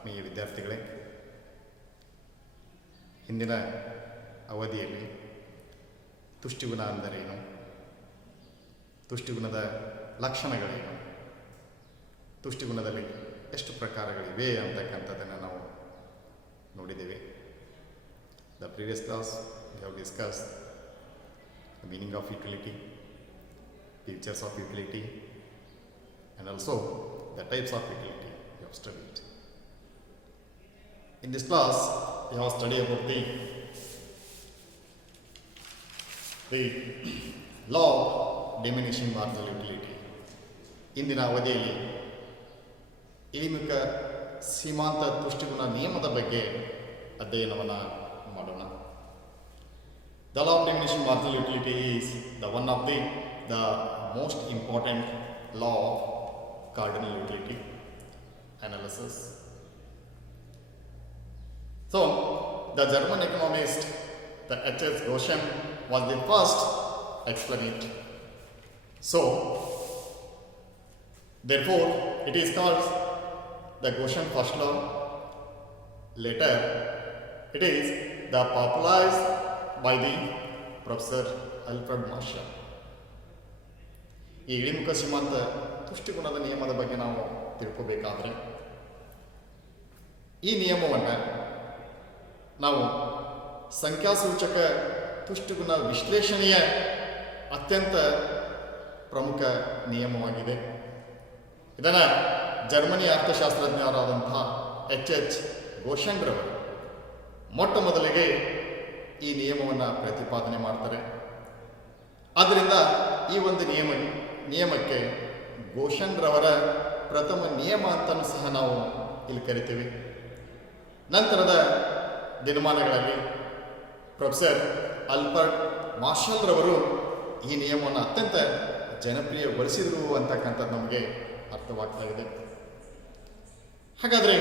ಆತ್ಮೀಯ ವಿದ್ಯಾರ್ಥಿಗಳೇ, ಹಿಂದಿನ ಅವಧಿಯಲ್ಲಿ ತುಷ್ಟಿಗುಣ ಅಂದರೇನು, ತುಷ್ಟಿಗುಣದ ಲಕ್ಷಣಗಳೇನು, ತುಷ್ಟಿಗುಣದಲ್ಲಿ ಎಷ್ಟು ಪ್ರಕಾರಗಳಿವೆ ಅಂತಕ್ಕಂಥದ್ದನ್ನು ನಾವು ನೋಡಿದ್ದೇವೆ. The previous class we have discuss the meaning of utility, features of utility, and also the types of utility we have studied. In this class, we have studied about the law of diminishing marginal utility. ಇಂದಿನ ಅವಧಿಯಲ್ಲಿ ಇಳಿಮುಖ ಸೀಮಾಂತ ತುಷ್ಟಿಗುಣ ನಿಯಮದ ಬಗ್ಗೆ ಅಧ್ಯಯನವನ್ನು ಮಾಡೋಣ. The law of diminishing marginal utility is the one of the most important law of cardinal utility analysis. So, the German economist, the H.S. Goshen, was the first explain it. So, therefore, it is called the Goshen first law. Later, it is the popularized by the Professor Alfred Marshall. ಈ ಇಳಿಮುಖ ಸೀಮಾಂತ ತುಷ್ಟಿಗುಣದ ನಿಯಮದ ಬಗ್ಗೆ ನಾವು ತಿಳ್ಕೋಬೇಕಾದ್ರೆ ಈ ನಿಯಮವನ್ನು ನಾವು ಸಂಖ್ಯಾಸೂಚಕ ತುಷ್ಟಿಗುಣ ವಿಶ್ಲೇಷಣೆಯ ಅತ್ಯಂತ ಪ್ರಮುಖ ನಿಯಮವಾಗಿದೆ. ಇದನ್ನು ಜರ್ಮನಿ ಅರ್ಥಶಾಸ್ತ್ರಜ್ಞರಾದಂಥ H.H. ಗೋಷನ್ರವರು ಮೊಟ್ಟ ಮೊದಲಿಗೆ ಈ ನಿಯಮವನ್ನು ಪ್ರತಿಪಾದನೆ ಮಾಡ್ತಾರೆ. ಆದ್ದರಿಂದ ಈ ಒಂದು ನಿಯಮಕ್ಕೆ ಗೋಷನ್ರವರ ಪ್ರಥಮ ನಿಯಮ ಅಂತಲೂ ಸಹ ನಾವು ಇಲ್ಲಿ ಕರಿತೀವಿ. ನಂತರದ ದಿನಮಾನಗಳಲ್ಲಿ ಪ್ರೊಫೆಸರ್ ಆಲ್ಫರ್ಡ್ ಮಾರ್ಷಲ್ರವರು ಈ ನಿಯಮವನ್ನು ಅತ್ಯಂತ ಜನಪ್ರಿಯಗೊಳಿಸಿದರು ಅಂತಕ್ಕಂಥದ್ದು ನಮಗೆ ಅರ್ಥವಾಗ್ತಾ ಇದೆ. ಹಾಗಾದರೆ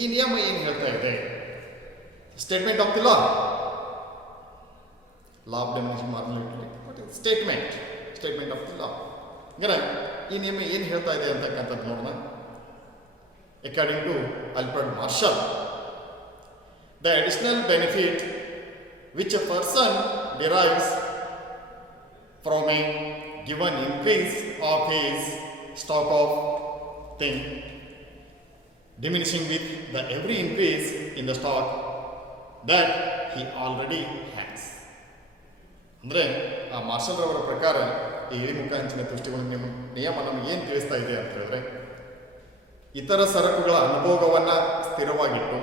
ಈ ನಿಯಮ ಏನು ಹೇಳ್ತಾ ಇದೆ? Statement of the law of diminishing marginal utility statement of the law. ಹಂಗಾರೆ ಈ ನಿಯಮ ಏನು ಹೇಳ್ತಾ ಇದೆ ಅಂತಕ್ಕಂಥದ್ದು ನೋಡೋಣ. According to Alfred Marshall, the additional benefit which a person derives from a given increase of his stock of thing diminishing with the every increase in the stock that he already has. ಅಂದರೆ ಆ ಮಾರ್ಷಲ್ರವರ ಪ್ರಕಾರ ಈ ಇಳಿಮುಖ ಅಂಚಿನ ತುಷ್ಟಿಗುಣ ನಿಯಮ ನಮಗೆ ಏನು ತಿಳಿಸ್ತಾ ಇದೆ ಅಂತ ಹೇಳಿದ್ರೆ, ಇತರ ಸರಕುಗಳ ಅನುಭೋಗವನ್ನು ಸ್ಥಿರವಾಗಿಟ್ಟು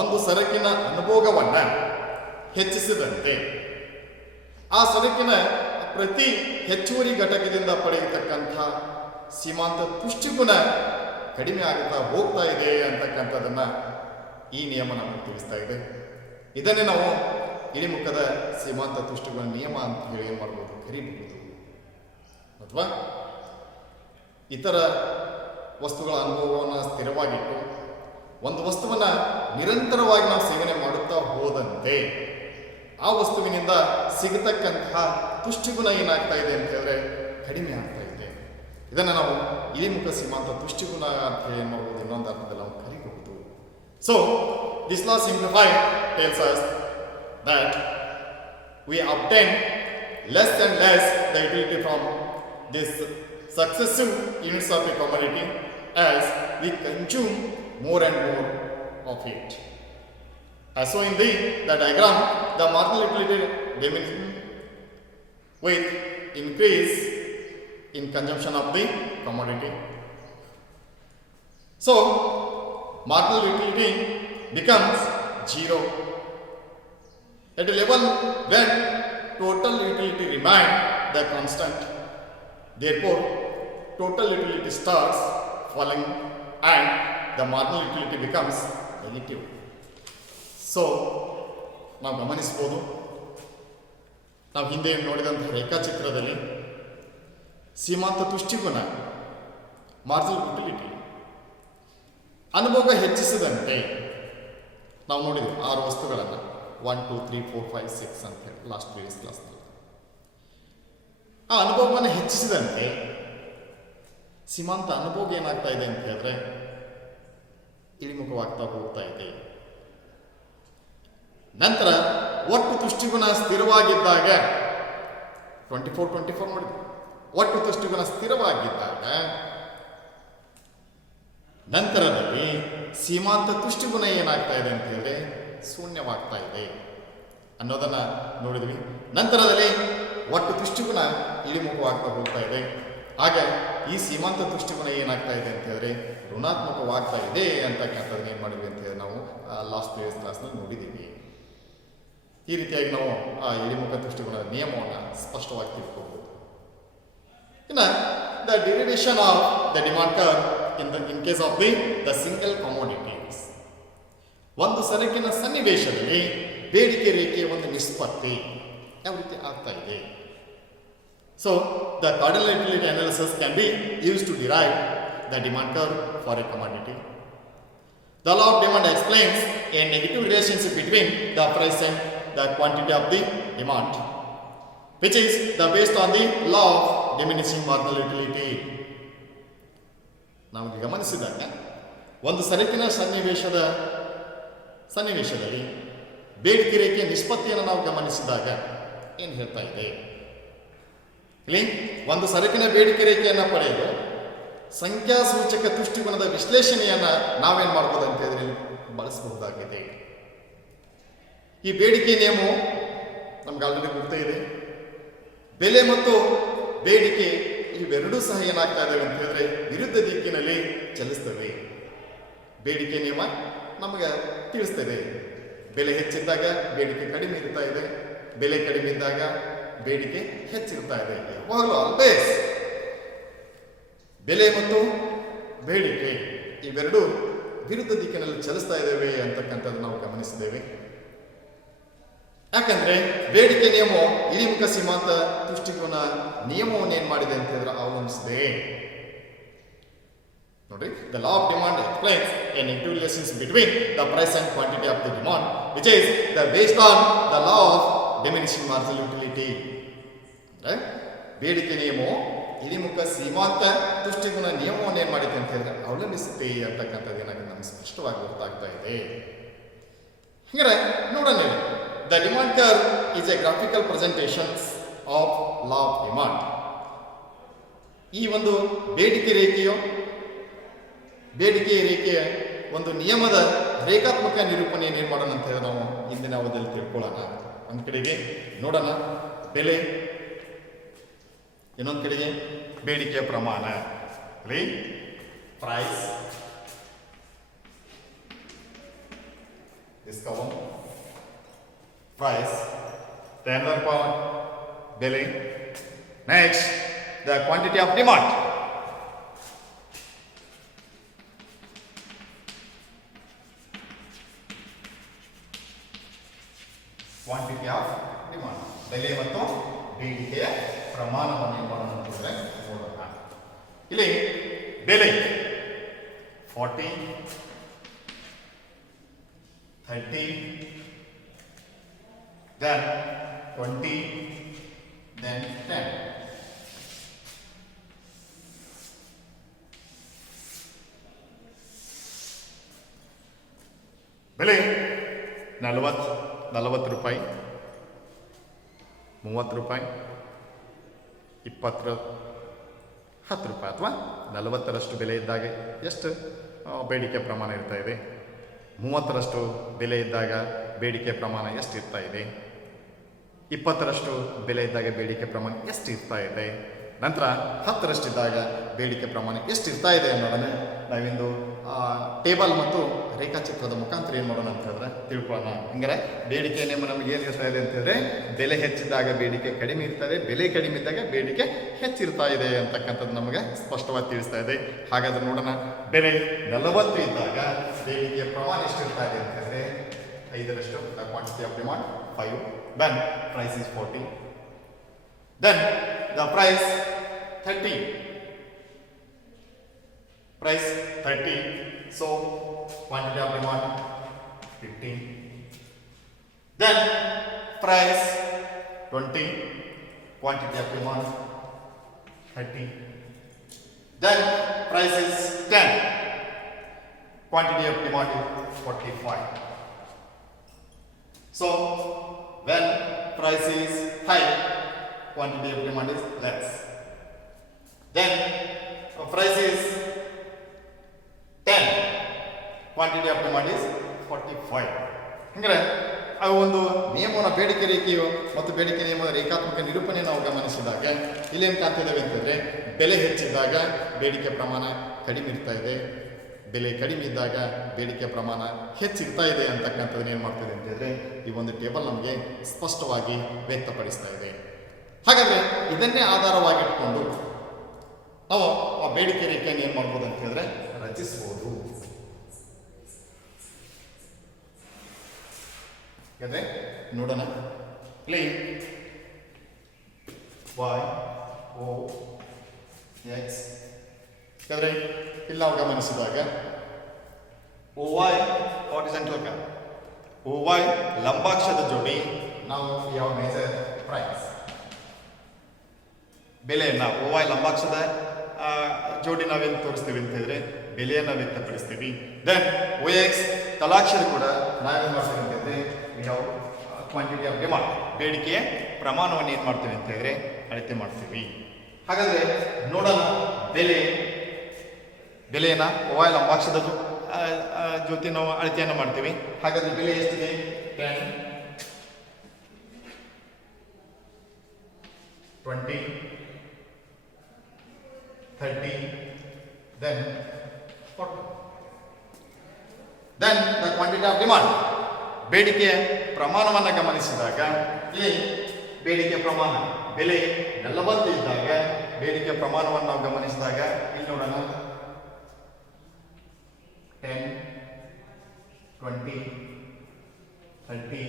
ಒಂದು ಸರಕಿನ ಅನುಭೋಗವನ್ನು ಹೆಚ್ಚಿಸಿದಂತೆ ಆ ಸರಕಿನ ಪ್ರತಿ ಹೆಚ್ಚುವರಿ ಘಟಕದಿಂದ ಪಡೆಯತಕ್ಕಂಥ ಸೀಮಾಂತ ತುಷ್ಟಿಗುಣ ಕಡಿಮೆ ಆಗುತ್ತಾ ಹೋಗ್ತಾ ಇದೆ ಅಂತಕ್ಕಂಥದ್ದನ್ನು ಈ ನಿಯಮ ನಮಗೆ ತಿಳಿಸ್ತಾ ಇದೆ. ಇದನ್ನೇ ನಾವು ಇಳಿಮುಖದ ಸೀಮಾಂತ ತುಷ್ಟಿಗುಣ ನಿಯಮ ಅಂತ ಹೇಳಿ ಏನು ಮಾಡ್ಬೋದು, ಕರಿಬಹುದು. ಅಥವಾ ಇತರ ವಸ್ತುಗಳ ಅನುಭವವನ್ನು ಸ್ಥಿರವಾಗಿಟ್ಟು ಒಂದು ವಸ್ತುವನ್ನು ನಿರಂತರವಾಗಿ ನಾವು ಸೇವನೆ ಮಾಡುತ್ತಾ ಹೋದಂತೆ ಆ ವಸ್ತುವಿನಿಂದ ಸಿಗತಕ್ಕಂತಹ ತುಷ್ಟಿಗುಣ ಏನಾಗ್ತಾ ಇದೆ ಅಂತ ಹೇಳಿದ್ರೆ ಕಡಿಮೆ ಆಗ್ತಾ ಇದೆ. ಇದನ್ನು ನಾವು ಇಳಿಮುಖ ಸೀಮಾಂತ ತುಷ್ಟಿಗುಣ ಅಂತ ಹೇಳಿ ಏನು ಮಾಡ್ಬೋದು, ಇನ್ನೊಂದು ಅರ್ಥದಲ್ಲಿ ನಾವು ಕರಿಬಹುದು. So this law simplified tells us that we obtain less and less the utility from this successive units of a commodity as we consume more and more of it. As so in the diagram, the marginal utility diminishes with increase in consumption of the commodity. So marginal utility becomes zero at a level when total utility remains the constant. Therefore, total utility starts falling and the marginal utility becomes negative. So, ನಾವು ಗಮನಿಸಬಹುದು, ನಾವು ಹಿಂದೆ ನೋಡಿದಂಥ ರೇಖಾಚಿತ್ರದಲ್ಲಿ ಸೀಮಾಂತ ತುಷ್ಟಿಗುಣ marginal utility ಅನುಭೋಗ ಹೆಚ್ಚಿಸಿದಂತೆ ನಾವು ನೋಡಿದ್ವಿ 6 ವಸ್ತುಗಳನ್ನು 1, 2, 3, 4, 5, 6 ಅಂತ ಹೇಳಿ ಲಾಸ್ಟ್ ಪ್ರೀವಿಯಸ್ ಕ್ಲಾಸ್ನಲ್ಲಿ. ಆ ಅನುಭವವನ್ನು ಹೆಚ್ಚಿಸಿದಂತೆ ಸೀಮಾಂತ ಅನುಭೋಗ ಏನಾಗ್ತಾ ಇದೆ ಅಂತ ಹೇಳಿದ್ರೆ ಇಳಿಮುಖವಾಗ್ತಾ ಹೋಗ್ತಾ ಇದೆ. ನಂತರ ಒಟ್ಟು ತುಷ್ಟಿಗುಣ ಸ್ಥಿರವಾಗಿದ್ದಾಗ 24 ಮಾಡಿದ್ವಿ. ಒಟ್ಟು ತುಷ್ಟಿಗುಣ ಸ್ಥಿರವಾಗಿದ್ದಾಗ ನಂತರದಲ್ಲಿ ಸೀಮಾಂತ ತುಷ್ಟಿಗುಣ ಏನಾಗ್ತಾ ಇದೆ ಅಂತ ಹೇಳಿದ್ರೆ ಶೂನ್ಯವಾಗ್ತಾ ಇದೆ ಅನ್ನೋದನ್ನ ನೋಡಿದ್ವಿ. ನಂತರದಲ್ಲಿ ಒಟ್ಟು ತುಷ್ಟಿಗುಣ ಇಳಿಮುಖವಾಗ್ತಾ ಹೋಗ್ತಾ ಇದೆ. ಆಗ ಈ ಸೀಮಾಂತ ತುಷ್ಟಿಗುಣ ಏನಾಗ್ತಾ ಇದೆ ಅಂತ ಹೇಳಿದ್ರೆ ಋಣಾತ್ಮಕವಾಗ್ತಾ ಇದೆ ಅಂತಕ್ಕಂಥದ್ದನ್ನ ಏನು ಮಾಡಿದ್ವಿ ಅಂತ ಹೇಳಿ ನಾವು ಲಾಸ್ಟ್ ಪ್ರಿವಿಯಸ್ ಕ್ಲಾಸ್ನಲ್ಲಿ ನೋಡಿದ್ದೀವಿ. ಈ ರೀತಿಯಾಗಿ ನಾವು ಆ ಇಳಿಮುಖ ತುಷ್ಟಿಗುಣದ ನಿಯಮವನ್ನು ಸ್ಪಷ್ಟವಾಗಿ ತಿಳ್ಕೊಬಹುದು. ಇನ್ನು the derivation of the demand curve in case of the single commodities. ಒಂದು ಸರಕಿನ ಸನ್ನಿವೇಶದಲ್ಲಿ ಬೇಡಿಕೆ ರೇಖೆಯ ಒಂದು ನಿಷ್ಪತ್ತಿ ಯಾವ ರೀತಿ ಆಗ್ತಾ ಇದೆ. So the cardinal analysis can be use to derive the demand curve for a commodity. The law of demand explains a negative relationship between the price and the quantity of the demand, which is based on the law of diminishing marginal utility. ನಾವು ಗಮನಿಸಿದಾಗ ಒಂದು ಸರಕಿನ ಸನ್ನಿವೇಶದಲ್ಲಿ ಬೇಡಿಕೆ ರೇಖೆಯ ನಿಷ್ಪತ್ತಿಯನ್ನು ನಾವು ಗಮನಿಸಿದಾಗ ಏನು ಹೇಳ್ತಾ ಇದೆ ಇಲ್ಲಿ, ಒಂದು ಸರಕಿನ ಬೇಡಿಕೆ ರೇಖೆಯನ್ನು ಪಡೆಯಲು ಸಂಖ್ಯಾಸೂಚಕ ತುಷ್ಟಿಗುಣದ ವಿಶ್ಲೇಷಣೆಯನ್ನು ನಾವೇನು ಮಾಡ್ಬೋದು ಅಂತ ಹೇಳಿದ್ರೆ ಬಳಸಬಹುದಾಗಿದೆ. ಈ ಬೇಡಿಕೆ ನಿಯಮವು ನಮ್ಗೆ ಆಲ್ರೆಡಿ ಗೊತ್ತೇ ಇದೆ. ಬೆಲೆ ಮತ್ತು ಬೇಡಿಕೆ ಇವೆರಡೂ ಸಹ ಏನಾಗ್ತಾ ಇದ್ದಾವೆ ಅಂತ ಹೇಳಿದ್ರೆ ವಿರುದ್ಧ ದಿಕ್ಕಿನಲ್ಲಿ ಚಲಿಸ್ತವೆ. ಬೇಡಿಕೆ ನಿಯಮ ನಮಗೆ ತಿಳಿಸ್ತದೆ, ಬೆಲೆ ಹೆಚ್ಚಿದ್ದಾಗ ಬೇಡಿಕೆ ಕಡಿಮೆ ಇರ್ತಾ ಇದೆ, ಬೆಲೆ ಕಡಿಮೆ ಇದ್ದಾಗ ಬೇಡಿಕೆ ಹೆಚ್ಚಿರ್ತಾ ಇದೆ. ಯಾವಾಗಲೂ ಆಲ್ವೇಸ್ ಬೆಲೆ ಮತ್ತು ಬೇಡಿಕೆ ಇವೆರಡೂ ವಿರುದ್ಧ ದಿಕ್ಕಿನಲ್ಲಿ ಚಲಿಸ್ತಾ ಇದ್ದೇವೆ ಅಂತಕ್ಕಂಥದ್ದು ನಾವು ಗಮನಿಸಿದ್ದೇವೆ. ಯಾಕಂದ್ರೆ ಬೇಡಿಕೆ ನಿಯಮ ಇಳಿಮುಖ ಸೀಮಾಂತ ತುಷ್ಟಿಗುಣ ನಿಯಮವನ್ನು ಏನ್ ಮಾಡಿದೆ ಅಂತ ಹೇಳಿದ್ರೆ ಅವಲಂಬಿಸಿದೆ. ನೋಡ್ರಿ, the law of demand explains a negative relations between the price and quantity of the demand which is based on the law of diminishing marginal utility. ಅಂದ್ರೆ ಬೇಡಿಕೆ ನಿಯಮವು ಇಳಿಮುಖ ಸೀಮಾಂತ ತುಷ್ಟಿಗುಣ ನಿಯಮವನ್ನು ಏನ್ ಮಾಡಿದೆ ಅಂತ ಹೇಳಿದ್ರೆ ಅವಲಂಬಿಸುತ್ತೆ ಅಂತಕ್ಕಂಥದ್ದು ಏನಾಗಿದೆ ನಮ್ಗೆ ಸ್ಪಷ್ಟವಾಗಿ ಗೊತ್ತಾಗ್ತಾ ಇದೆ. ಹಂಗಾರೆ ನೋಡೋಣ, the demand curve is A graphical presentations of law of demand. ಈ ಒಂದು ಬೇಡಿಕೆ ರೇಖೆಯ ಒಂದು ನಿಯಮದ ರೇಖಾತ್ಮಕ ನಿರೂಪಣೆಯನ್ನು ಏನು ಮಾಡೋಣ ಅಂತ ಹೇಳಿ ನಾವು ಇಂದಿನ ಅವಧಿಯಲ್ಲಿ ತಿಳ್ಕೊಳ್ಳೋಣ. ಒಂದು ಕಡೆಗೆ ನೋಡೋಣ ಬೆಲೆ, ಇನ್ನೊಂದು ಕಡೆಗೆ ಬೇಡಿಕೆಯ ಪ್ರಮಾಣ, price, discount, price, the another part belly. Next, the quantity of demand. Quantity of demand. ಬೆಲೆ ಮತ್ತು ಬೇಡಿಕೆಯ ಪ್ರಮಾಣವನ್ನು ಮಾಡೋಣ ಅಂತಂದ್ರೆ ನೋಡೋಣ. ಇಲ್ಲಿ ಬೆಲೆ 40, 30, then 20, then 10. ಬೆಲೆ 40 ರೂಪಾಯಿ, 30 ರೂಪಾಯಿ, 20, 10 ರೂಪಾಯಿ ಅಥವಾ 40ರಷ್ಟು ಬೆಲೆ ಇದ್ದಾಗ ಎಷ್ಟು ಬೇಡಿಕೆ ಪ್ರಮಾಣ ಇರ್ತಾ ಇದೆ, 30ರಷ್ಟು ಬೆಲೆ ಇದ್ದಾಗ ಬೇಡಿಕೆ ಪ್ರಮಾಣ ಎಷ್ಟು ಇರ್ತಾ ಇದೆ, 20ರಷ್ಟು ಬೆಲೆ ಇದ್ದಾಗ ಬೇಡಿಕೆ ಪ್ರಮಾಣ ಎಷ್ಟು ಇರ್ತಾ ಇದೆ, ನಂತರ 10ರಷ್ಟಿದ್ದಾಗ ಬೇಡಿಕೆ ಪ್ರಮಾಣ ಎಷ್ಟು ಇರ್ತಾ ಇದೆ ಅನ್ನೋದನ್ನು ನಾವಿಂದು ಟೇಬಲ್ ಮತ್ತು ರೇಖಾಚಿತ್ರದ ಮುಖಾಂತರ ಏನು ಮಾಡೋಣ ಅಂತ ಹೇಳಿದ್ರೆ ತಿಳ್ಕೊಳ್ಳೋಣ. ಹಂಗಾರೆ ಬೇಡಿಕೆ ನಿಯಮ ನಮಗೆ ಏನು ಇರ್ತಾ ಇದೆ ಅಂತ ಹೇಳಿದ್ರೆ ಬೆಲೆ ಹೆಚ್ಚಿದ್ದಾಗ ಬೇಡಿಕೆ ಕಡಿಮೆ ಇರ್ತದೆ, ಬೆಲೆ ಕಡಿಮೆ ಇದ್ದಾಗ ಬೇಡಿಕೆ ಹೆಚ್ಚಿರ್ತಾ ಇದೆ ಅಂತಕ್ಕಂಥದ್ದು ನಮಗೆ ಸ್ಪಷ್ಟವಾಗಿ ತಿಳಿಸ್ತಾ ಇದೆ. ಹಾಗಾದ್ರೆ ನೋಡೋಣ, ಬೆಲೆ 40 ಇದ್ದಾಗ ಬೇಡಿಕೆಯ ಪ್ರಮಾಣ ಎಷ್ಟು ಇರ್ತಾ ಇದೆ ಅಂತ ಹೇಳಿದ್ರೆ 5ರಷ್ಟು, the quantity of demand 5, then price is 40, then the price 30, so quantity of demand 15, then price 20, quantity of demand 30, then price is 10, quantity of demand is 45. So when price is high, quantity of demand is less. Then price is 10, quantity of demand is 45. ಹಂಗಾರೆ ಆ ಒಂದು ನಿಯಮನ ಬೇಡಿಕೆ ರೇಖೆಯು ಮತ್ತು ಬೇಡಿಕೆ ನಿಯಮದ ರೇಖಾತ್ಮಕ ನಿರೂಪಣೆ ನಾವು ಗಮನಿಸಿದಾಗ ಇಲ್ಲೇನು ಕಾಣ್ತಿದ್ದೇವೆ ಅಂತಂದರೆ ಬೆಲೆ ಹೆಚ್ಚಿದ್ದಾಗ ಬೇಡಿಕೆ ಪ್ರಮಾಣ ಕಡಿಮೆ ಇರ್ತಾ ಇದೆ, ಬೆಲೆ ಕಡಿಮೆ ಇದ್ದಾಗ ಬೇಡಿಕೆ ಪ್ರಮಾಣ ಹೆಚ್ಚಿರ್ತಾ ಇದೆ ಅಂತಕ್ಕಂಥದ್ದನ್ನ ಏನು ಮಾಡ್ತಿದೆ ಅಂತಂದರೆ ಈ ಒಂದು ಟೇಬಲ್ ನಮಗೆ ಸ್ಪಷ್ಟವಾಗಿ ವ್ಯಕ್ತಪಡಿಸ್ತಾ ಇದೆ. ಹಾಗಾದರೆ ಇದನ್ನೇ ಆಧಾರವಾಗಿಟ್ಕೊಂಡು ನಾವು ಆ ಬೇಡಿಕೆ ರೇಖೆಯನ್ನು ಏನು ಮಾಡ್ಬೋದು ಅಂತ ಹೇಳಿದ್ರೆ ರಚಿಸ್ಬೋದು. ಯಾಕಂದರೆ ನೋಡೋಣ, ಪ್ಲೇನ್ y o x. ಯಾಕಂದರೆ ಇಲ್ಲಿ ನಾವು ಗಮನಿಸಿದಾಗ OY ಹಾರಿಜಾಂಟಲ್ ಕರ್ವ್, OY ಲಂಬಾಕ್ಷದ ಜೋಡಿ, ನಾವು ಯಾವ ಮೇಜರ್ ಪ್ರೈಸ್ ಬೆಲೆಯನ್ನು OY ಲಂಬಾಕ್ಷದ ಜೋಡಿ ನಾವೇನು ತೋರಿಸ್ತೀವಿ ಅಂತ ಹೇಳಿದ್ರೆ ಬೆಲೆಯನ್ನು ವ್ಯಕ್ತಪಡಿಸ್ತೀವಿ. ದೆನ್ OX ತಲಾಕ್ಷದ ಕೂಡ ನಾವೇನು ಮಾಡ್ತೀವಿ ಅಂತಂದರೆ ಯಾವ ಕ್ವಾಂಟಿಟಿ ಆಫ್ ಡಿಮಾಂಡ್ ಬೇಡಿಕೆಯ ಪ್ರಮಾಣವನ್ನು ಏನು ಮಾಡ್ತೀವಿ ಅಂತ ಹೇಳಿದ್ರೆ ಅಳತೆ ಮಾಡ್ತೀವಿ. ಹಾಗಾದರೆ ನೋಡೋಣ, ಬೆಲೆಯನ್ನು OY ಲಂಬಾಕ್ಷದ ಜೊತೆ ನಾವು ಅಳತೆಯನ್ನು ಮಾಡ್ತೀವಿ. ಹಾಗಾದರೆ ಬೆಲೆ ಎಷ್ಟಿದೆ? 10, 20, 30, then 40. Then the quantity of demand, ಬೇಡಿಕೆಯ ಪ್ರಮಾಣವನ್ನು ಗಮನಿಸಿದಾಗ ಇಲ್ಲಿ ಬೇಡಿಕೆ ಪ್ರಮಾಣ ಬೆಲೆ 40 ಇದ್ದಾಗ ಬೇಡಿಕೆ ಪ್ರಮಾಣವನ್ನು ನಾವು ಗಮನಿಸಿದಾಗ ಇಲ್ಲಿ ನೋಡೋಣ 10, 20, 30,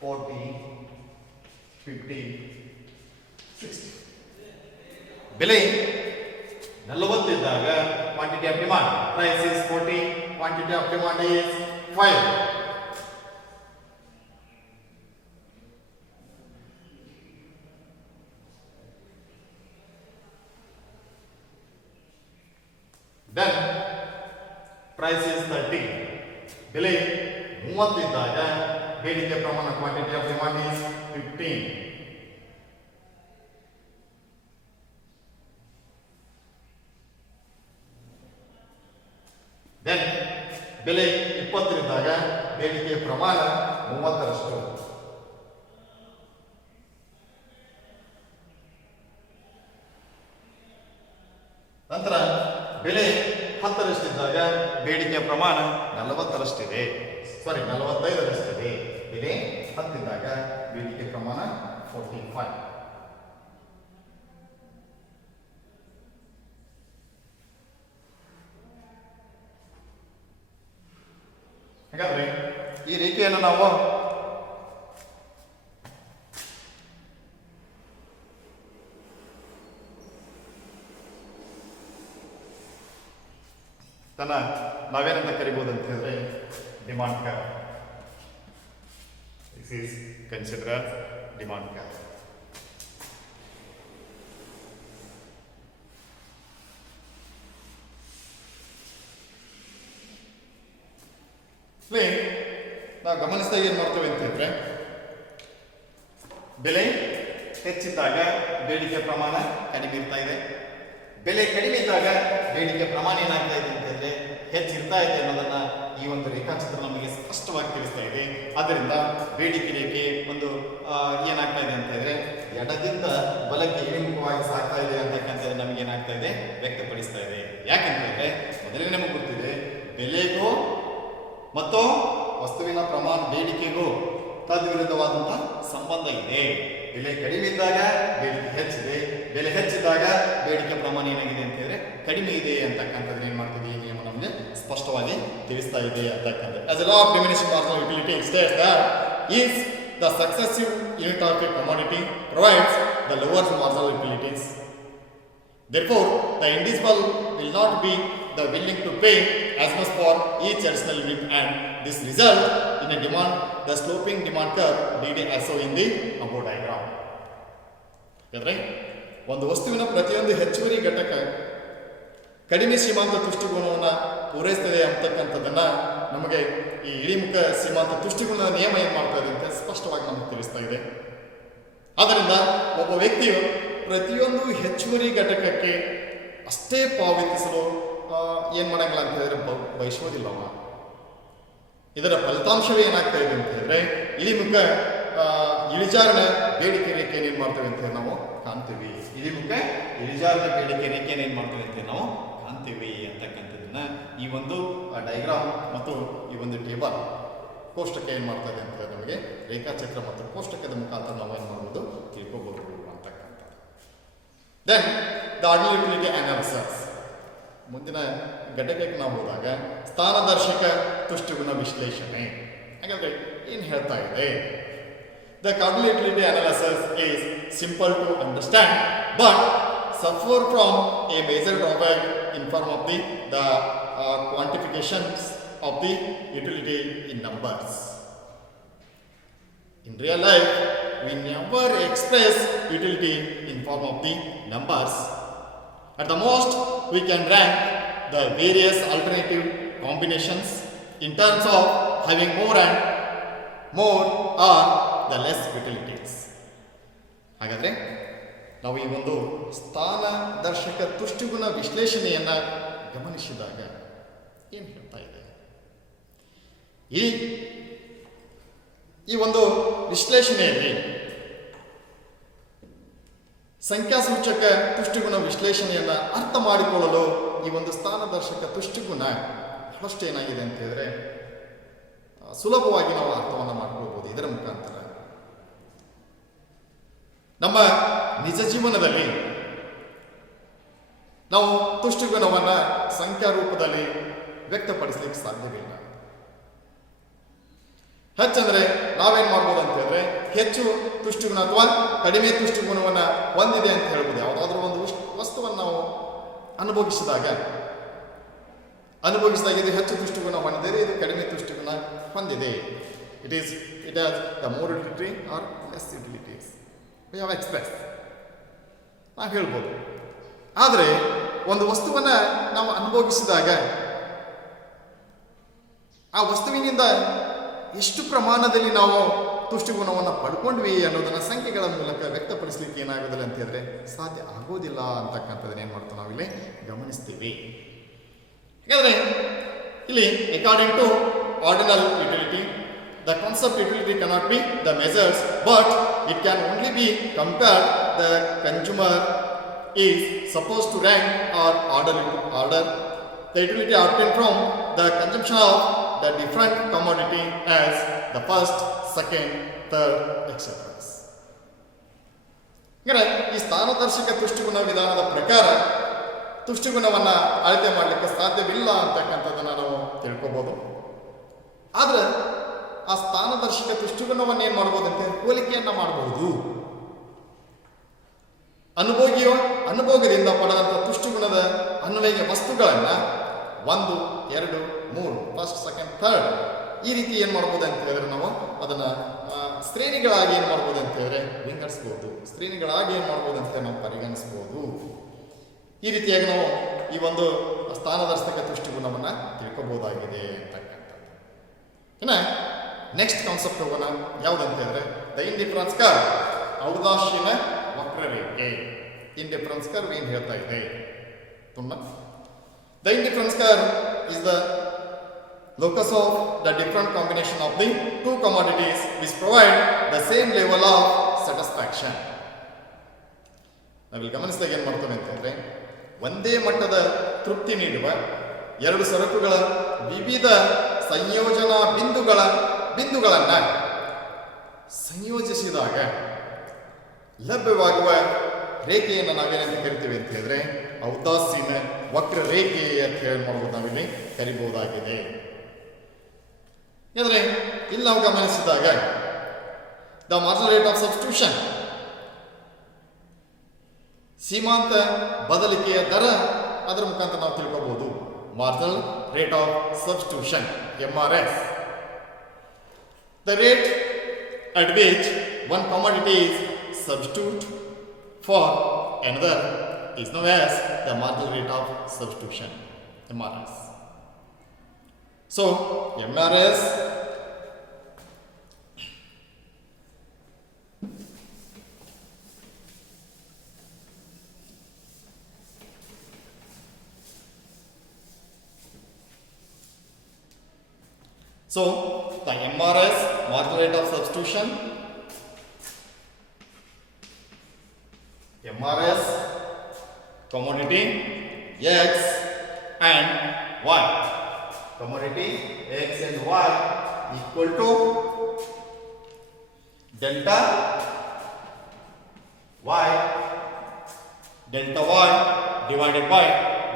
40, 50, 60. ಬೆಲೆ 40 ಇದ್ದಾಗ quantity of demand price is 40, quantity of demand is 5. Then price is 30. ಬೆಲೆ 30 ಇದ್ದಾಗ ಬೇಡಿಕೆ ಪ್ರಮಾಣ quantity of demand is 15. Then ಬೆಲೆ 20 ಇದ್ದಾಗ ಬೇಡಿಕೆಯ ಪ್ರಮಾಣ 30ರಷ್ಟು. ನಂತರ ಬೆಲೆ 10ರಷ್ಟಿದ್ದಾಗ ಬೇಡಿಕೆಯ ಪ್ರಮಾಣ 40ರಷ್ಟಿದೆ, 45ರಷ್ಟಿದೆ. ಬೆಲೆ 10 ಇದ್ದಾಗ ಬೇಡಿಕೆ ಪ್ರಮಾಣ 45. ಹಾಗಾದ್ರೆ ಈ ರೇಖೆಯನ್ನು ನಾವು ನಾವೇನಂತ ಕರಿಬಹುದು ಅಂತ ಹೇಳಿದ್ರೆ demand curve. This is consider demand curve. ನಾವು ಗಮನಿಸಿದಾಗ ಏನು ಮಾಡ್ತೇವೆ ಅಂತ ಹೇಳಿದ್ರೆ ಬೆಲೆ ಹೆಚ್ಚಿದ್ದಾಗ ಬೇಡಿಕೆ ಪ್ರಮಾಣ ಕಡಿಮೆ ಇರ್ತಾ ಇದೆ, ಬೆಲೆ ಕಡಿಮೆ ಇದ್ದಾಗ ಬೇಡಿಕೆ ಪ್ರಮಾಣ ಏನಾಗ್ತಾ ಇದೆ ಅಂತ ಹೇಳಿದ್ರೆ ಹೆಚ್ಚಿರ್ತಾ ಇದೆ ಅನ್ನೋದನ್ನ ಈ ಒಂದು ರೇಖಾಚಿತ್ರ ನಮಗೆ ಸ್ಪಷ್ಟವಾಗಿ ತಿಳಿಸ್ತಾ ಇದೆ. ಆದ್ದರಿಂದ ಬೇಡಿಕೆ ರೇಖೆ ಒಂದು ಏನಾಗ್ತಾ ಇದೆ ಅಂತ ಹೇಳಿದ್ರೆ ಎಡದಿಂದ ಬಲಕ್ಕೆ ಇಳಿಮುಖವಾಗಿ ಸಾಗ್ತಾ ಇದೆ ಅಂತಕ್ಕಂಥದ್ದು ನಮಗೆ ಏನಾಗ್ತಾ ಇದೆ ವ್ಯಕ್ತಪಡಿಸ್ತಾ ಇದೆ. ಯಾಕೆಂತಂದ್ರೆ ಮೊದಲೇ ನಮಗೆ ಗೊತ್ತಿದೆ, ಬೆಲೆಗೂ ಮತ್ತು ವಸ್ತುವಿನ ಪ್ರಮಾಣ ಬೇಡಿಕೆಗೂ ತದ್ವಿರುದ್ಧವಾದಂಥ ಸಂಬಂಧ ಇದೆ. ಬೆಲೆ ಕಡಿಮೆ ಇದ್ದಾಗ ಬೇಡಿಕೆ ಹೆಚ್ಚಿದೆ, ಬೆಲೆ ಹೆಚ್ಚಿದಾಗ ಬೇಡಿಕೆ ಪ್ರಮಾಣ ಏನಾಗಿದೆ ಅಂತ ಹೇಳಿದ್ರೆ ಕಡಿಮೆ ಇದೆ ಅಂತಕ್ಕಂಥದ್ದು ಏನು ಮಾಡ್ತಿದೆ ಈ ನಿಯಮ ನಮಗೆ ಸ್ಪಷ್ಟವಾಗಿ ತಿಳಿಸ್ತಾ ಇದೆ ಅಂತಕ್ಕಂಥದ್ದು. As a law of diminishing marginal utility states that if the successive unit of a commodity provides the lower marginal utilities, therefore the indivisible will not be the willing to pay as much for each additional unit, and this result in a demand, the sloping demand curve DD as shown in the above diagram. ಯಾಕಂದ್ರೆ ಒಂದು ವಸ್ತುವಿನ ಪ್ರತಿಯೊಂದು ಹೆಚ್ಚುವರಿ ಘಟಕ ಕಡಿಮೆ ಸೀಮಾಂತ ತುಷ್ಟಿಗುಣವನ್ನು ಪೂರೈಸ್ತದೆ ಅಂತಕ್ಕಂಥದ್ದನ್ನು ನಮಗೆ ಈ ಇಳಿಮುಖ ಸೀಮಾಂತ ತುಷ್ಟಿಗುಣದ ನಿಯಮ ಏನು ಮಾಡ್ತಾ ಇದೆ ಅಂತ ಸ್ಪಷ್ಟವಾಗಿ ನಮಗೆ ತಿಳಿಸ್ತಾ ಇದೆ. ಆದ್ದರಿಂದ ಒಬ್ಬ ವ್ಯಕ್ತಿಯು ಪ್ರತಿಯೊಂದು ಹೆಚ್ಚುವರಿ ಘಟಕಕ್ಕೆ ಅಷ್ಟೇ ಪಾವತಿಸಲು ಏನು ಮಾಡಂಗಿಲ್ಲ ಅಂತ ಹೇಳಿದ್ರೆ ಬಯಸೋದಿಲ್ಲವ. ಇದರ ಫಲಿತಾಂಶವೇ ಏನಾಗ್ತಾ ಇದೆ ಅಂತ ಹೇಳಿದ್ರೆ ಇಳಿಮುಖ ಇಳಿಜಾರಿನ ಬೇಡಿಕೆ ರೇಖೆಯನ್ನು ಏನು ಮಾಡ್ತೇವೆ ಅಂತ ನಾವು ಕಾಣ್ತೀವಿ. ಇಳಿಮುಖ ಇಳಿಜಾರಿನ ಬೇಡಿಕೆ ರೇಖೆಯನ್ನು ಏನು ಮಾಡ್ತೇವೆ ಅಂತ ನಾವು ಕಾಣ್ತೀವಿ ಅಂತಕ್ಕಂಥದ್ದನ್ನ ಈ ಒಂದು ಡೈಗ್ರಾಮ್ ಮತ್ತು ಈ ಒಂದು ಟೇಬಲ್ ಕೋಷ್ಟಕ ಏನು ಮಾಡ್ತಾ ಇದೆ ಅಂತ ನಮಗೆ ರೇಖಾಚಕ್ರ ಮತ್ತು ಕೋಷ್ಟಕದ ಮುಖಾಂತರ ನಾವು ಏನು ಮಾಡ್ಬೋದು ತಿಳ್ಕೋಬಹುದು ಅಂತಕ್ಕಂಥದ್ದು. Then the ordinary analysis. ಮುಂದಿನ ಘಟಕಕ್ಕೆ ನಾವು ಹೋದಾಗ ಸ್ಥಾನದರ್ಶಕ ತುಷ್ಟಗುಣ ವಿಶ್ಲೇಷಣೆ. ಹಾಗಾದ್ರೆ ಏನು ಹೇಳ್ತಾ ಇದೆ? The cardinal analysis is simple to understand but suffer from a major drawback in form of the quantifications of the utility in numbers. In real life, we never express utility in form of the numbers. At the most, we can rank the various alternative combinations in terms of having more or the less utilities. ಹಾಗಾದರೆ ನಾವು ಈ ಒಂದು ಸ್ಥಾನದರ್ಶಕ ತುಷ್ಟಿಗುಣ ವಿಶ್ಲೇಷಣೆಯನ್ನು ಗಮನಿಸಿದಾಗ ಏನು ಹೇಳ್ತಾ ಇದೆ? ಈ ಒಂದು ವಿಶ್ಲೇಷಣೆಯಲ್ಲಿ ಸಂಖ್ಯಾಸೂಚಕ ತುಷ್ಟಿಗುಣ ವಿಶ್ಲೇಷಣೆಯನ್ನು ಅರ್ಥ ಮಾಡಿಕೊಳ್ಳಲು ಈ ಒಂದು ಸ್ಥಾನದರ್ಶಕ ತುಷ್ಟಿಗುಣ ಬಹಳಷ್ಟು ಏನಾಗಿದೆ ಅಂತ ಹೇಳಿದ್ರೆ ಸುಲಭವಾಗಿ ನಾವು ಅರ್ಥವನ್ನು ಮಾಡ್ಕೊಳ್ಬೋದು. ಇದರ ಮುಖಾಂತರ ನಮ್ಮ ನಿಜ ಜೀವನದಲ್ಲಿ ನಾವು ತುಷ್ಟಿಗುಣವನ್ನು ಸಂಖ್ಯಾ ರೂಪದಲ್ಲಿ ವ್ಯಕ್ತಪಡಿಸಲಿಕ್ಕೆ ಸಾಧ್ಯವಿಲ್ಲ. ಹೆಚ್ಚಂದ್ರೆ ನಾವೇನ್ ಮಾಡ್ಬೋದು ಅಂತ ಹೇಳಿದ್ರೆ ಹೆಚ್ಚು ತುಷ್ಟಿಗುಣ ಅಥವಾ ಕಡಿಮೆ ತುಷ್ಟಿಗುಣವನ್ನು ಹೊಂದಿದೆ ಅಂತ ಹೇಳ್ಬೋದು. ಯಾವುದಾದ್ರೂ ಒಂದು ವಸ್ತುವನ್ನು ನಾವು ಅನುಭವಿಸಿದಾಗ ಇದು ಹೆಚ್ಚು ತುಷ್ಟಿಗುಣ ಹೊಂದಿದೆ, ಇದು ಕಡಿಮೆ ತುಷ್ಟಿಗುಣ ಹೊಂದಿದೆ. It has the more utility or less utilities we have express ನಾವು ಹೇಳ್ಬೋದು. ಆದರೆ ಒಂದು ವಸ್ತುವನ್ನು ನಾವು ಅನುಭವಿಸಿದಾಗ ಆ ವಸ್ತುವಿನಿಂದ ಎಷ್ಟು ಪ್ರಮಾಣದಲ್ಲಿ ನಾವು ತುಷ್ಟಿಗುಣವನ್ನು ಪಡ್ಕೊಂಡ್ವಿ ಅನ್ನೋದನ್ನು ಸಂಖ್ಯೆಗಳ ಮೂಲಕ ವ್ಯಕ್ತಪಡಿಸಲಿಕ್ಕೆ ಏನಾಗೋದಿಲ್ಲ ಅಂತ ಹೇಳಿದ್ರೆ ಸಾಧ್ಯ ಆಗೋದಿಲ್ಲ ಅಂತಕ್ಕಂಥದ್ದನ್ನ ಏನು ಮಾಡ್ತೀವಿ ನಾವಿಲ್ಲಿ ಗಮನಿಸ್ತೀವಿ. ಹಾಗಾದರೆ ಇಲ್ಲಿ according to ordinal utility the concept utility cannot be the measures but it can only be compared. The consumer is supposed to rank or order the utility obtained from the consumption of the different commodity as the first, second, third, etc. ಅಂದರೆ ಈ ಸ್ಥಾನದರ್ಶಕ ತುಷ್ಟಿಗುಣ ವಿಧಾನದ ಪ್ರಕಾರ ತುಷ್ಟಿಗುಣವನ್ನು ಅಳತೆ ಮಾಡಲಿಕ್ಕೆ ಸಾಧ್ಯವಿಲ್ಲ ಅಂತಕ್ಕಂಥದ್ದನ್ನು ನಾವು ತಿಳ್ಕೊಬೋದು. ಆದರೆ ಆ ಸ್ಥಾನದರ್ಶಕ ತುಷ್ಟಿಗುಣವನ್ನು ಏನು ಮಾಡ್ಬೋದು ಅಂತ ಹೋಲಿಕೆಯನ್ನು ಮಾಡಬಹುದು. ಅನುಭೋಗದಿಂದ ಪಡೆದಂಥ ತುಷ್ಟಿಗುಣದ ಅನ್ವಯಿಕ ವಸ್ತುಗಳನ್ನು 1, 2, 3 ಫಸ್ಟ್, ಸೆಕೆಂಡ್, ಥರ್ಡ್ ಈ ರೀತಿ ಏನು ಮಾಡ್ಬೋದು ಅಂತ ಹೇಳಿದ್ರೆ ನಾವು ಅದನ್ನು ಶ್ರೇಣಿಗಳಾಗಿ ಏನು ಮಾಡ್ಬೋದು ಅಂತ ಹೇಳಿದ್ರೆ ವಿಂಗಡಿಸ್ಬೋದು. ಶ್ರೇಣಿಗಳಾಗಿ ಏನು ಮಾಡ್ಬೋದು ಅಂತ ನಾವು ಪರಿಗಣಿಸ್ಬೋದು. ಈ ರೀತಿಯಾಗಿ ನಾವು ಈ ಒಂದು ಸ್ಥಾನದರ್ಶಕ ತುಷ್ಟಿಗುಣವನ್ನು ತಿಳ್ಕೊಬೋದಾಗಿದೆ ಅಂತಕ್ಕಂಥದ್ದು. ಇನ್ನು ನೆಕ್ಸ್ಟ್ ಕಾನ್ಸೆಪ್ಟ್ ಹೋಗೋಣ. ಯಾವುದಂತ ಹೇಳಿದ್ರೆ ದ ಇಂಡಿಫರೆನ್ಸ್ ಕರ್ವ್, ಔದಾಸೀನ ವಕ್ರರೇಖೆ. ಇಂಡಿಫರೆನ್ಸ್ ಕರ್ವ್ ಏನು ಹೇಳ್ತಾ ಇದೆ? The indifference curve is the locus of the different combination of the two commodities which provide the same level of satisfaction. ನಾವಿಲ್ಲಿ ಗಮನಿಸಿದಾಗ ಏನು ಮಾಡ್ತೇವೆ ಅಂತಂದರೆ ಒಂದೇ ಮಟ್ಟದ ತೃಪ್ತಿ ನೀಡುವ ಎರಡು ಸರಕುಗಳ ವಿವಿಧ ಸಂಯೋಜನಾ ಬಿಂದುಗಳನ್ನು ಸಂಯೋಜಿಸಿದಾಗ ಲಭ್ಯವಾಗುವ ರೇಖೆಯನ್ನು ನಾವೇನಂತ ಕರಿತೀವಿ ಅಂತ ಹೇಳಿದ್ರೆ ಔದಾಸೀನ ವಕ್ರ ರೇಖೆ ಅಂತ ಹೇಳಿ ಮಾಡ್ಬೋದು, ನಾವಿಲ್ಲಿ ಕರಿಬಹುದಾಗಿದೆ. ಅಂದರೆ ಇಲ್ಲಿ ನಾವು ಗಮನಿಸಿದಾಗ the marginal rate of substitution, ಸೀಮಾಂತ ಬದಲಿಕೆಯ ದರ, ಅದರ ಮುಖಾಂತರ ನಾವು ತಿಳ್ಕೋಬಹುದು. Marginal rate of substitution MRS, the rate at which one commodity is substitute for another is known as the marginal rate of substitution, MRS. So MRS So the MRS, marginal rate of substitution, MRS, commodity X and Y, commodity X and Y equal to delta Y divided by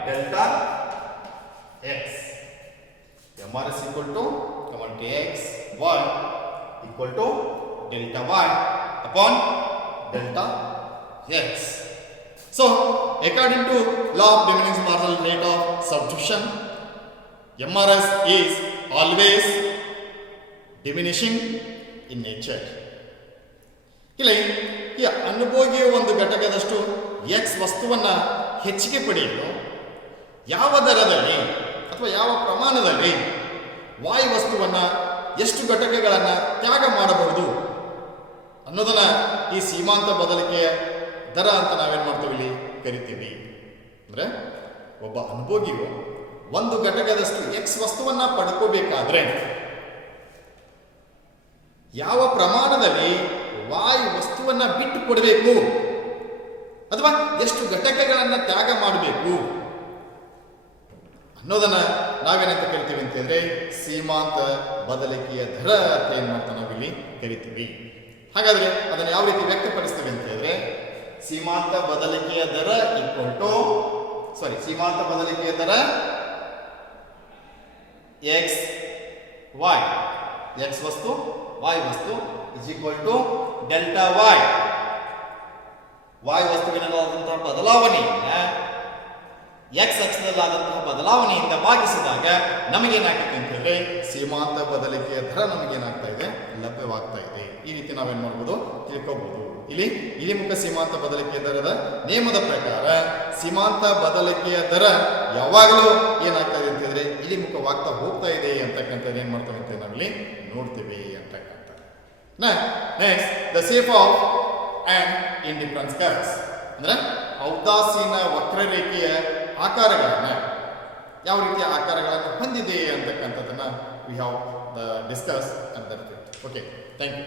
delta X. MRS equal to commodity X, Y equal to delta Y upon delta X. So, according to law of diminishing marginal rate of substitution, MRS is always diminishing in nature. ಇಲ್ಲಿ ಈ ಅನುಭೋಗಿಯ ಒಂದು ಘಟಕದಷ್ಟು X ವಸ್ತುವನ್ನು ಹೆಚ್ಚಿಗೆ ಪಡೆಯಲು ಯಾವ ದರದಲ್ಲಿ ಅಥವಾ ಯಾವ ಪ್ರಮಾಣದಲ್ಲಿ Y ವಸ್ತುವನ್ನು ಎಷ್ಟು ಘಟಕಗಳನ್ನು ತ್ಯಾಗ ಮಾಡಬಹುದು ಅನ್ನೋದನ್ನ ಈ ಸೀಮಾಂತ ಬದಲಿಕೆಯ ದರ ಅಂತ ನಾವೇನು ಮಾಡ್ತೀವಿ ಇಲ್ಲಿ ಕರಿತೀವಿ. ಅಂದರೆ ಒಬ್ಬ ಅನುಭೋಗಿಯು ಒಂದು ಘಟಕದಷ್ಟು X ವಸ್ತುವನ್ನು ಪಡ್ಕೋಬೇಕಾದ್ರೆ ಯಾವ ಪ್ರಮಾಣದಲ್ಲಿ Y ವಸ್ತುವನ್ನು ಬಿಟ್ಟು ಕೊಡಬೇಕು ಅಥವಾ ಎಷ್ಟು ಘಟಕಗಳನ್ನು ತ್ಯಾಗ ಮಾಡಬೇಕು ಅನ್ನೋದನ್ನ ನಾವೇನಂತ ಕರಿತೀವಿ ಅಂತ ಹೇಳಿದ್ರೆ ಸೀಮಾಂತ ಬದಲಿಕೆಯ ದರ ಅಂತ ಏನು ಮಾಡ್ತಾ ನಾವಿಲ್ಲಿ ಕರಿತೀವಿ. ಹಾಗಾದ್ರೆ ಅದನ್ನು ಯಾವ ರೀತಿ ವ್ಯಕ್ತಪಡಿಸ್ತೀವಿ ಅಂತ ಹೇಳಿದ್ರೆ ಸೀಮಾಂತ ಬದಲಿಕೆಯ ದರ ಸೀಮಾಂತ ಬದಲಿಕೆಯ ದರ X ವಸ್ತು Y ವಸ್ತು is equal to delta Y ವಸ್ತುವಿನಲ್ಲಾದಂತಹ ಬದಲಾವಣೆಯಿಂದ X ಅಕ್ಷದಲ್ಲಾದಂತಹ ಬದಲಾವಣೆಯಿಂದ ಭಾಗಿಸಿದಾಗ ನಮಗೇನಾಗ್ತದೆ ಅಂತ ಹೇಳಿದ್ರೆ ಸೀಮಾಂತ ಬದಲಿಕೆಯ ದರ ನಮಗೇನಾಗ್ತಾ ಇದೆ ಲಭ್ಯವಾಗ್ತಾ ಇದೆ. ಈ ರೀತಿ ನಾವೇನ್ ಮಾಡ್ಬೋದು ತಿಳ್ಕೋಬಹುದು. ಇಲ್ಲಿ ಇಳಿಮುಖ ಸೀಮಾಂತ ಬದಲಿಕೆಯ ದರದ ನಿಯಮದ ಪ್ರಕಾರ ಸೀಮಾಂತ ಬದಲಿಕೆಯ ದರ ಯಾವಾಗಲೂ ಏನಾಗ್ತಾ ಇದೆ ಅಂತ ಹೇಳಿದ್ರೆ ಇಳಿಮುಖವಾಗ್ತಾ ಹೋಗ್ತಾ ಇದೆ ಅಂತಕ್ಕಂಥದ್ದು ಏನ್ ಮಾಡ್ತೇವೆ ಅಂತ ನಾವಿಲ್ಲಿ ನೋಡ್ತೀವಿ ಅಂತಕ್ಕಂಥ. Next the shape of and indifference curves ಅಂದ್ರೆ ಔದಾಸೀನ ವಕ್ರರೇಖೆಯ ಆಕಾರಗಳನ್ನು ಯಾವ ರೀತಿಯ ಆಕಾರಗಳನ್ನು ಹೊಂದಿದೆ ಅಂತಕ್ಕಂಥದ್ದನ್ನ ವಿ ಹ್ಯಾವ್ ಡಿಸ್ಕಸ್ ಅಂತ. Okay, thank you.